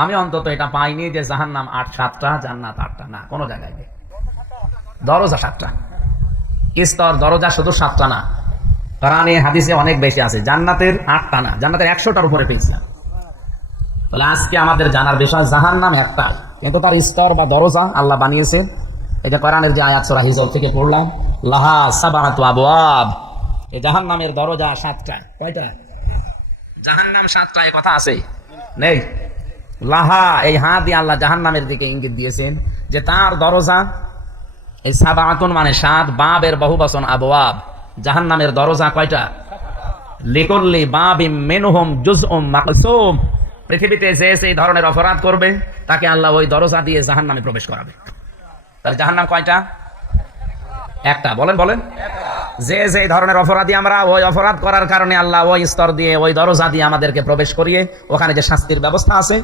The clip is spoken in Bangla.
আমি অন্তত এটা পাইনি যে জাহান্নাম 7টা জান্নাত 8টা, না কোনো জায়গায় নেই। দরজা 7টা, স্তর দরজা শুধু 7টা না, কোরআনে হাদিসে অনেক বেশি আছে। জান্নাতের 8টা না, জান্নাতের 100টার উপরে পেয়েছিলাম। তাহলে আজকে আমাদের জানার বিষয় জাহান্নাম একটাই, কিন্তু তার স্তর বা দরজা আল্লাহ বানিয়েছেন। এটা কোরআনের যে আয়াত সূরা হিজর থেকে পড়লাম, লাহা সাবআতু আবওয়াব, এই জাহান্নামের দরজা 7টা। কয়টা? জাহান্নাম 7টা, এই কথা আছে নেই? লাহা, এই হা দিয়ে আল্লাহ জাহান্নামের দিকে ইঙ্গিত দিয়েছেন যে তার দরজা, এই সাবআতুন মানে 7, বাবের বহুবচন আবওয়াব। জাহান্নামের দরজা কয়টা? লিকুল্লি বাবিম মিনহুম জুজউম মাকসুম। পৃথিবীতে যে এই ধরনের অপরাধ করবে তাকে আল্লাহ ওই দরজা দিয়ে জাহান্নামে প্রবেশ করাবে। তাহলে জাহান্নাম কয়টা? একটা। বলেন বলেন। যে ধরনের অপরাধী আমরা, ওই অপরাধ করার কারণে আল্লাহ ওই স্তর দিয়ে, ওই দরজা দিয়ে আমাদেরকে প্রবেশ করিয়ে ওখানে যে শাস্তির ব্যবস্থা আছে